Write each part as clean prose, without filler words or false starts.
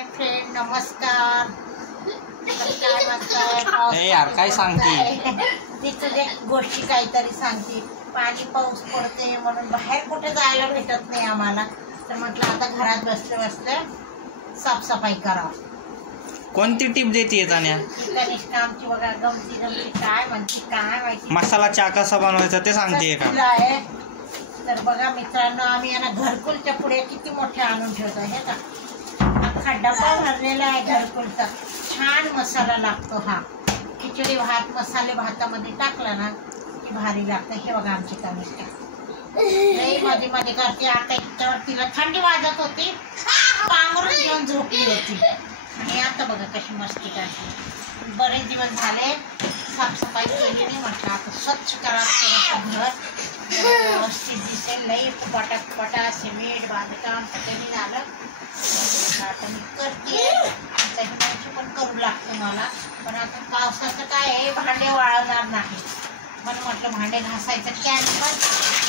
Hi friend, नमस्कार. काय म्हणताय? यार काय सांगते? तिथं एक गोष्टी काहीतरी सांगते. पाणी पाऊस पडते म्हणून बाहेर कुठे जायला भेटत नाही आम्हाला, तर म्हटलं आता घरात बसले बसले साफसफाई करावं. कोणती टिप देते तान्या? आमची बघा गमती गमती काय म्हणते काय माहिती. मसाला चहा कसा बनवायचा ते सांगते का? तर बघा मित्रांनो, आम्ही यांना घरकुलच्या पुढे किती मोठे आणून ठेवतो. हे का अख्खा डब्बा भरलेला आहे घरकुलचा. छान मसाला लागतो हा. खिचडी भात मसाले भातामध्ये टाकला ना की भारी लागतं. हे बघा आमची कनिष्ठा लई मध्ये मध्ये करते. आता इतक्यावर तिला थंडी वाजत होती, पांघरून घेऊन झोपली होती आणि आता बघा कशी मस्ती करते. बरेच दिवस झाले साफसफाई केली नाही, म्हटलं आता स्वच्छ करा थोडंसं घर, व्यवस्थित दिसेल. लई फुपाटा सिमेंट बांधकाम सगळ्यांनी झालं. आता मी करते, त्याची पण करू लागतं मला. पण आता पावसाचं काय आहे, भांडे वाळवणार नाही म्हणून म्हटलं भांडे घासायचं कॅन पण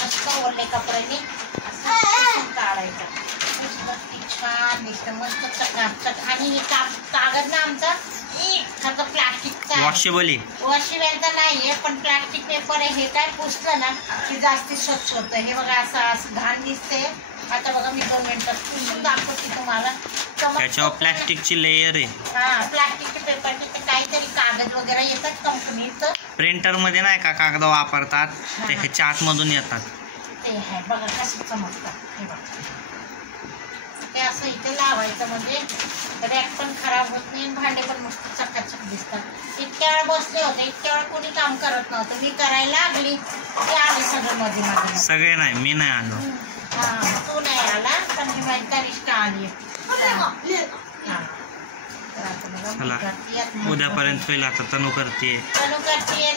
मस्त ओले कपड्याने असं काढायचं. छान दिसतं मस्त चकाचक. आणि हे कागद ना आमचा प्लास्टिकचा वॉशेबलचा नाहीये, पण प्लास्टिक पेपर आहे. हे काय पुसलं ना की जास्ती स्वच्छ होतं. हे बघा असं घाण दिसते. आता बघा मी 2 मिनिटात पुसून दाखवते तुम्हाला. त्याच्यावर प्लास्टिकची लेयर आहे. हा, प्लास्टिकचे पेपरचे ते काहीतरी कागद वगैरे येतात कंपनीत. प्रिंटर मध्ये नाही का कागद वापरतात, ते ह्याच्या आतमधून येतात. ते आहे बघा कसं चमकतात. हे बघा ते असं इथे लावायचं म्हणजे रॅक पण खराब होत नाही, भांडे पण मस्त चकाचक दिसतात. इतक्या वेळ बसले होते, इतक्या वेळ कोणी काम करत नव्हतं. मी करायला लागली ते आले सगळं मध्ये मध्ये. सगळे नाही, मी नाही आलो. हा, तू नाही आला पण मी माझी कनिष्ठा आली. उद्यापर्यंत होईल. आता तनू करते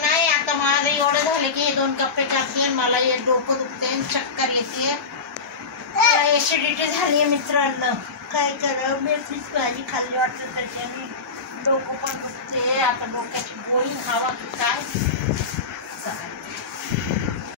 नाही. आता माझं एवढं झालं की हे 2 कप्पे करते, मला हे डोकं दुखते, चक्कर येते, ऍसिडिटी झाली आहे मित्रांनो. काय करावं, मेथीच भाजी खाल्ली वाटतं त्याच्याने डोकं पण दुखते. आता डोक्याची गोळी खावा की काय.